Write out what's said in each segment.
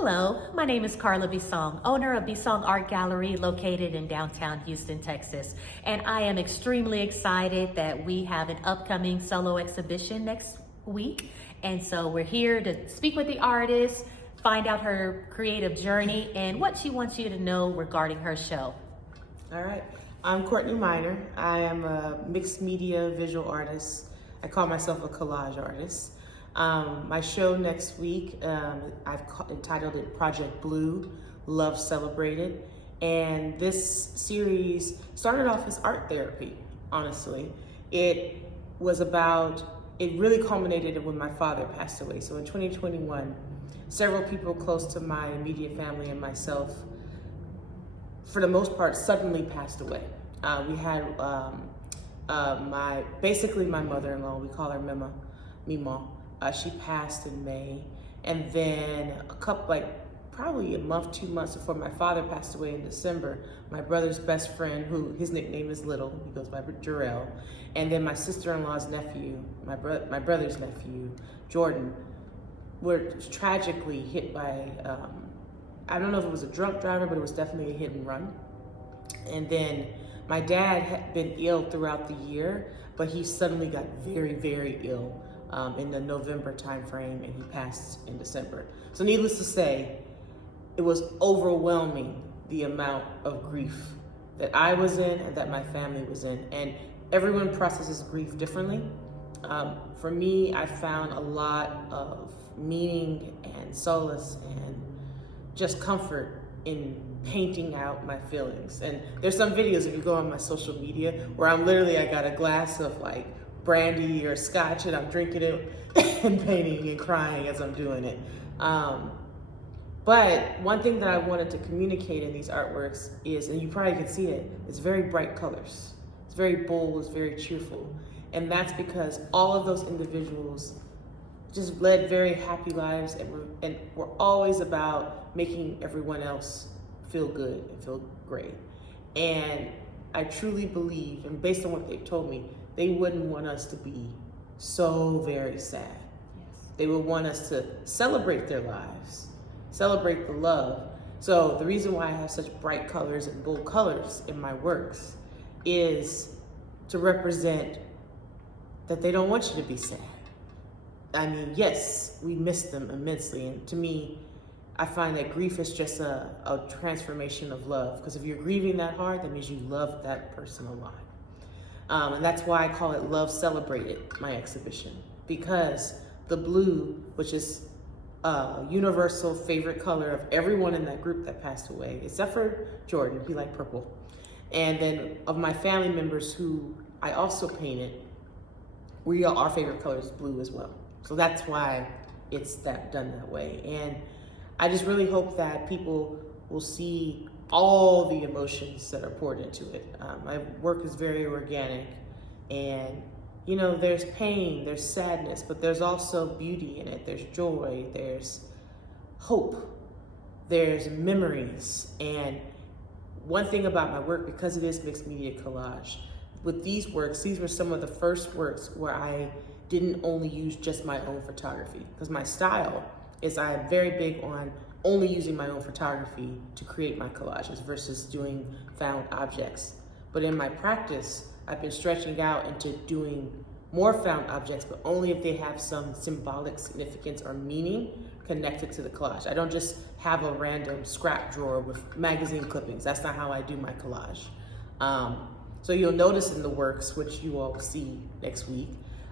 Hello, my name is Carla Bisong, owner of Bisong Art Gallery located in downtown Houston, Texas. And I am extremely excited that we have an upcoming solo exhibition next week. And so we're here to speak with the artist, find out her creative journey and what she wants you to know regarding her show. All right, I'm Courtney Minor. I am a mixed media visual artist. I call myself a collage artist. My show next week, I've entitled it Project Blue, Love Celebrated. And this series started off as art therapy, honestly. It really culminated when my father passed away. So in 2021, several people close to my immediate family and myself, for the most part, suddenly passed away. We had my mother-in-law, we call her Mima. She passed in May, and then probably a month, 2 months before my father passed away in December, my brother's best friend, who his nickname is Little, he goes by Jarrell, and then my sister-in-law's nephew, my brother's nephew, Jordan, were tragically hit by, I don't know if it was a drunk driver, but it was definitely a hit and run. And then my dad had been ill throughout the year, but he suddenly got very, very ill in the November timeframe, and he passed in December. So needless to say, it was overwhelming, the amount of grief that I was in and that my family was in. And everyone processes grief differently. For me, I found a lot of meaning and solace and just comfort in painting out my feelings. And there's some videos, if you go on my social media, where I got a glass of brandy or scotch and I'm drinking it and painting and crying as I'm doing it. But one thing that I wanted to communicate in these artworks is, and you probably can see it, it's very bright colors. It's very bold, it's very cheerful. And that's because all of those individuals just led very happy lives and were always about making everyone else feel good and feel great. And I truly believe, and based on what they've told me, they wouldn't want us to be so very sad. Yes. They would want us to celebrate their lives, celebrate the love. So the reason why I have such bright colors and bold colors in my works is to represent that they don't want you to be sad. I mean, yes, we miss them immensely. And to me, I find that grief is just a transformation of love. Because if you're grieving that hard, that means you love that person a lot. And that's why I call it Love Celebrated, my exhibition. Because the blue, which is a universal favorite color of everyone in that group that passed away, except for Jordan, he liked purple. And then of my family members who I also painted, our favorite color is blue as well. So that's why it's done that way. And I just really hope that people will see all the emotions that are poured into it. My work is very organic, and there's pain, there's sadness, but there's also beauty in it. There's joy, there's hope, there's memories. And one thing about my work, because it is mixed media collage, with these works, these were some of the first works where I didn't only use just my own photography, because my style is I'm very big on only using my own photography to create my collages versus doing found objects. But in my practice, I've been stretching out into doing more found objects, but only if they have some symbolic significance or meaning connected to the collage. I don't just have a random scrap drawer with magazine clippings. That's not how I do my collage. So you'll notice in the works, which you all will see next week,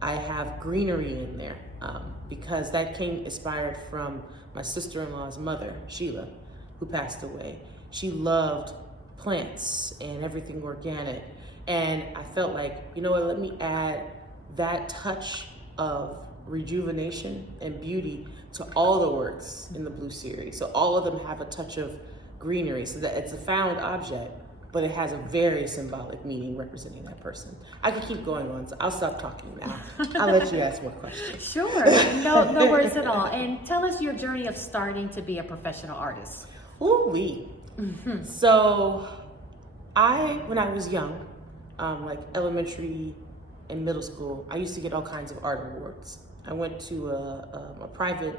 I have greenery in there because that came inspired from my sister-in-law's mother, Sheila, who passed away. She loved plants and everything organic. And I felt like, you know what, let me add that touch of rejuvenation and beauty to all the works in the Blue series. So all of them have a touch of greenery, so that it's a found object, but it has a very symbolic meaning representing that person. I could keep going on, so I'll stop talking now. I'll let you ask more questions. Sure, no worries at all. And tell us your journey of starting to be a professional artist. Ooh-wee. Mm-hmm. So when I was young, like elementary and middle school, I used to get all kinds of art awards. I went to a private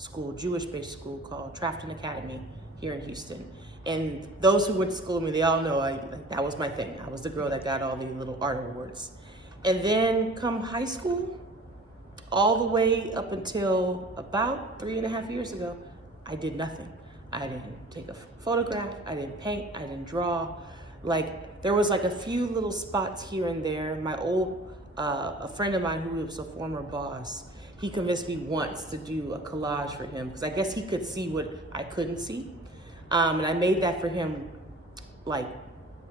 school, Jewish-based school called Trafton Academy here in Houston. And those who went to school with me, they all know that was my thing. I was the girl that got all the little art awards. And then come high school, all the way up until about 3.5 years ago, I did nothing. I didn't take a photograph, I didn't paint, I didn't draw. Like, there was like a few little spots here and there. My old, a friend of mine who was a former boss, he convinced me once to do a collage for him, because I guess he could see what I couldn't see. And I made that for him like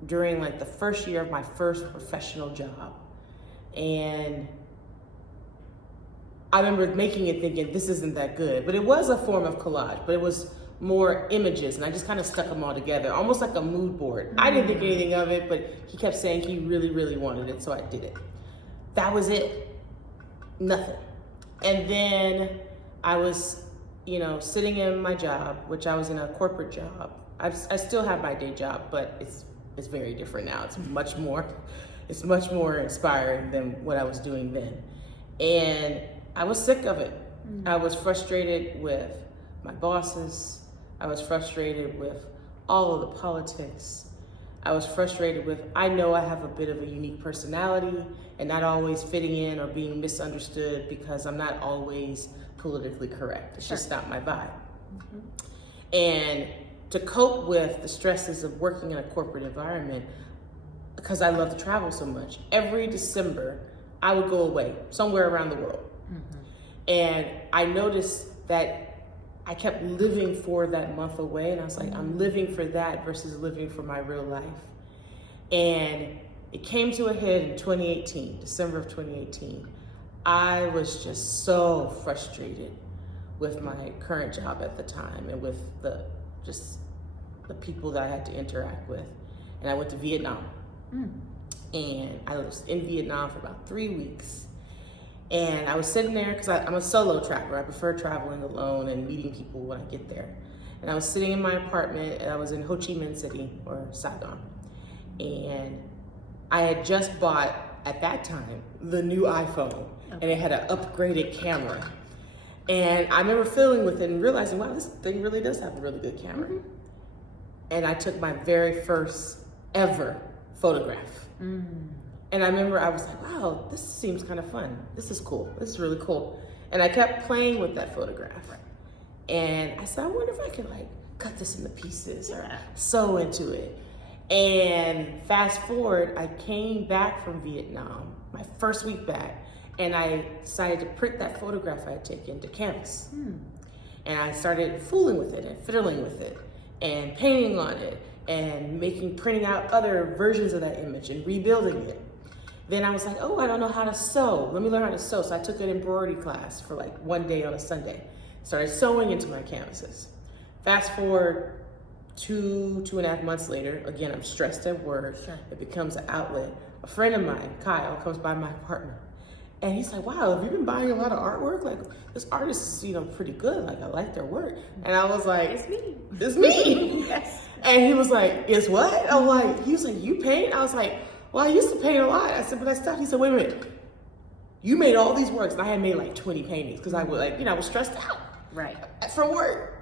during like the first year of my first professional job. And I remember making it thinking, this isn't that good, but it was a form of collage, but it was more images, and I just kind of stuck them all together, almost like a mood board. I didn't think anything of it, but he kept saying he really, really wanted it, so I did it. That was it. Nothing. And then I was, sitting in my job, which I was in a corporate job. I still have my day job, but it's very different now. It's much more inspiring than what I was doing then. And I was sick of it. I was frustrated with my bosses. I was frustrated with all of the politics. I was frustrated with, I know I have a bit of a unique personality and not always fitting in or being misunderstood because I'm not always politically correct. It's just not my vibe. And to cope with the stresses of working in a corporate environment, because I love to travel so much, every December I would go away somewhere around the world. And I noticed that I kept living for that month away, and I was like, I'm living for that versus living for my real life. And it came to a head in 2018, December of 2018. I was just so frustrated with my current job at the time and with the people that I had to interact with. And I went to Vietnam. And I was in Vietnam for about 3 weeks. And I was sitting there, because I'm a solo traveler. I prefer traveling alone and meeting people when I get there. And I was sitting in my apartment, and I was in Ho Chi Minh City, or Saigon. And I had just bought, at that time, the new iPhone, and it had an upgraded camera. And I remember fiddling with it and realizing, wow, this thing really does have a really good camera. And I took my very first ever photograph. And I remember I was like, wow, this seems kind of fun. This is cool. This is really cool. And I kept playing with that photograph. And I said, I wonder if I could like cut this into pieces or sew into it. And fast forward, I came back from Vietnam, my first week back, and I decided to print that photograph I had taken to canvas. And I started fooling with it and fiddling with it and painting on it and printing out other versions of that image and rebuilding it. Then I was like, oh, I don't know how to sew. Let me learn how to sew. So I took an embroidery class for like one day on a Sunday. Started sewing into my canvases. Fast forward 2.5 months later, again, I'm stressed at work. It becomes an outlet. A friend of mine, Kyle, comes by my apartment. And he's like, wow, have you been buying a lot of artwork? Like, this artist is, pretty good. Like, I like their work. And I was like, It's me. It's me. Yes. And he was like, it's what? I'm like, he was like, you paint? I was like, well, I used to paint a lot. I said, but I stopped. He said, wait a minute. You made all these works. And I had made like 20 paintings because I was like, I was stressed out. Right. From work.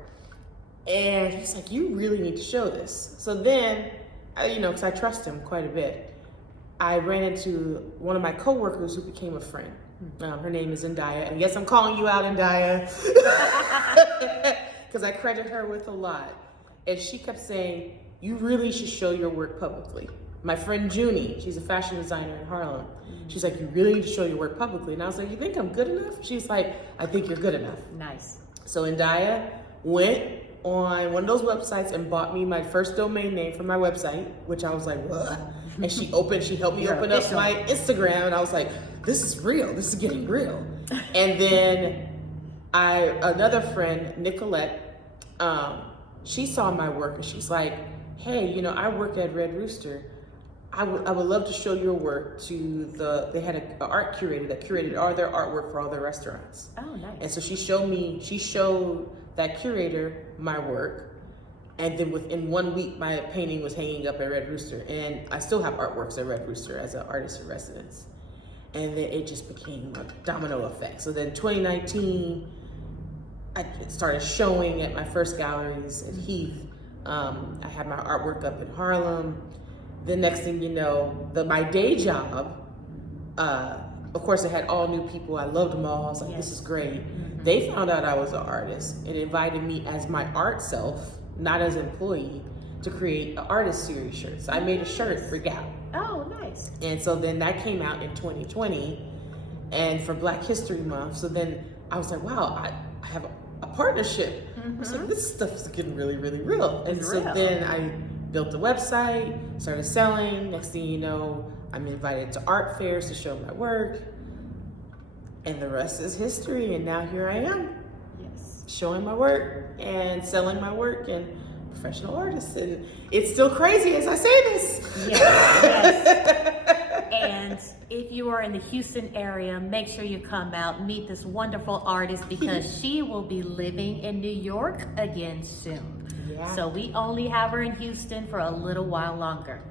And he's like, you really need to show this. So then, because I trust him quite a bit, I ran into one of my coworkers who became a friend. Her name is Indaya. And yes, I'm calling you out, Indaya. Because I credit her with a lot. And she kept saying, you really should show your work publicly. My friend Junie, she's a fashion designer in Harlem. She's like, you really need to show your work publicly. And I was like, you think I'm good enough? She's like, I think you're good enough. Nice. So Indaya went on one of those websites and bought me my first domain name for my website, which I was like, what? And she helped me open up my Instagram, and I was like, this is real. This is getting real. And then another friend, Nicolette, she saw my work and she's like, hey, I work at Red Rooster. I would love to show your work to they had an art curator that curated all their artwork for all their restaurants. Oh, nice. And so she showed that curator my work. And then within 1 week, my painting was hanging up at Red Rooster. And I still have artworks at Red Rooster as an artist in residence. And then it just became a domino effect. So then 2019, I started showing at my first galleries at Heath. I had my artwork up in Harlem. The next thing you know, my day job, of course, I had all new people. I loved them all. I was like, this is great. They found out I was an artist and invited me as my art self, not as an employee, to create an artist series shirt. So I made a shirt for Gap. Oh, nice. And so then that came out in 2020 and for Black History Month. So then I was like, wow, I have a partnership. I was like, this stuff is getting really, really real. And so then I built a website, started selling. Next thing you know, I'm invited to art fairs to show my work. And the rest is history. And now here I am, showing my work and selling my work and professional artist. And it's still crazy as I say this. Yes. And if you are in the Houston area, make sure you come out, meet this wonderful artist, because she will be living in New York again soon. So we only have her in Houston for a little while longer.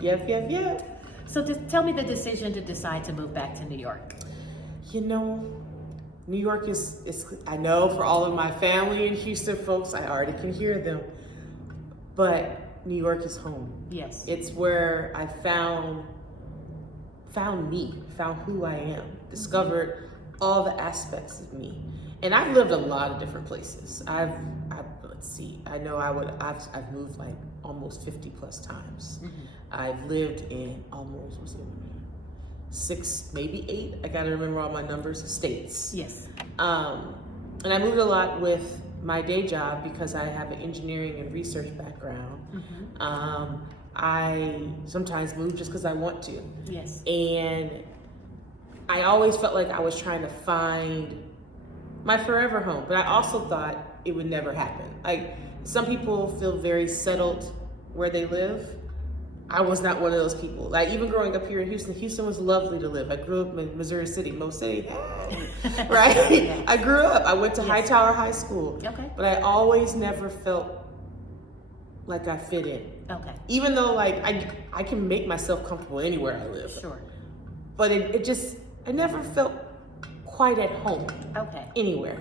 Yep. So just tell me the decision to decide to move back to New York. You know, New York is, I know for all of my family in Houston folks, I already can hear them, but New York is home. Yes. It's where I found me, found who I am, discovered all the aspects of me. And I've lived a lot of different places. Let's see, I know I've moved like almost 50 plus times. I've lived in almost, 6, maybe 8, I gotta remember all my numbers, states. Yes. And I moved a lot with my day job because I have an engineering and research background. I sometimes move just because I want to. Yes. And I always felt like I was trying to find my forever home, but I also thought it would never happen. Like, some people feel very settled where they live. I was not one of those people. Like, even growing up here in Houston was lovely to live. I grew up in Missouri City, Mo City, right? I grew up, I went to Hightower High School, but I always never felt like I fit in. Even though like I can make myself comfortable anywhere I live. But I never felt quite at home anywhere.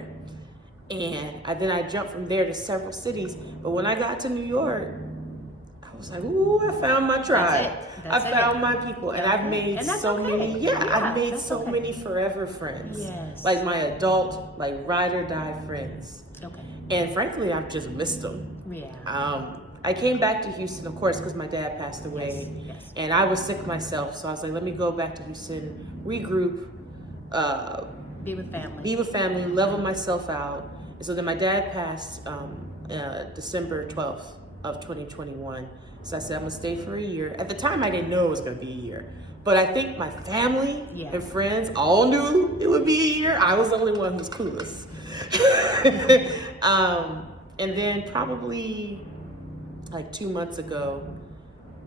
And then I jumped from there to several cities. But when I got to New York, I was like, ooh, I found my tribe. I found my people. And I've made so many, I've made so many forever friends. Like my adult, like ride or die friends. And frankly, I've just missed them. I came back to Houston, of course, because my dad passed away. And I was sick myself. So I was like, let me go back to Houston, regroup, be with family, level myself out. And so then my dad passed December 12th of 2021. So I said, I'm gonna stay for a year. At the time, I didn't know it was gonna be a year. But I think my family and friends all knew it would be a year. I was the only one who was clueless. And then probably like 2 months ago,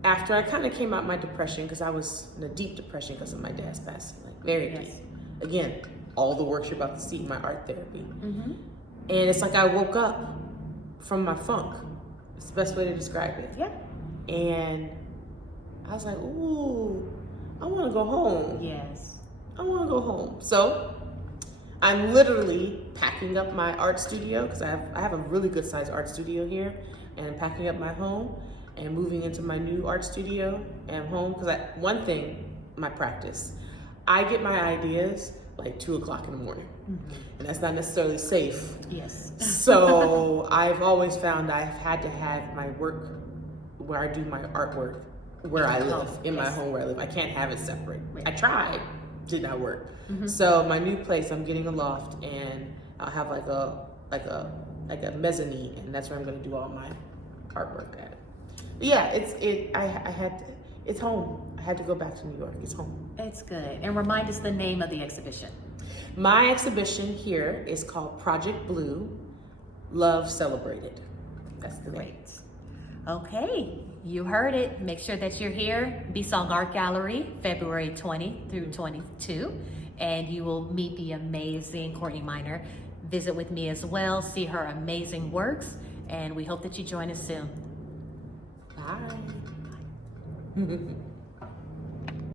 after I kind of came out my depression, because I was in a deep depression because of my dad's passing, like very deep. Again, all the work you're about to see, my art therapy. And it's like I woke up from my funk. It's the best way to describe it. And I was like, ooh, I want to go home. I want to go home. So I'm literally packing up my art studio, because I have a really good sized art studio here, and I'm packing up my home and moving into my new art studio and home. Because one thing, my practice, I get my ideas like 2 o'clock in the morning, and that's not necessarily safe. So I've always found I've had to have my work where I do my artwork where I live, in my home where I live. I can't have it separate. I tried, did not work. So my new place, I'm getting a loft, and I'll have like a mezzanine, and that's where I'm going to do all my artwork at. But yeah, it's home. I had to go back to New York. It's home. It's good. And remind us the name of the exhibition. My exhibition here is called Project Blue, Love Celebrated. That's the name. Okay, you heard it. Make sure that you're here. Bisong Art Gallery, February 20 through 22. And you will meet the amazing Courtney Minor. Visit with me as well. See her amazing works. And we hope that you join us soon. Bye.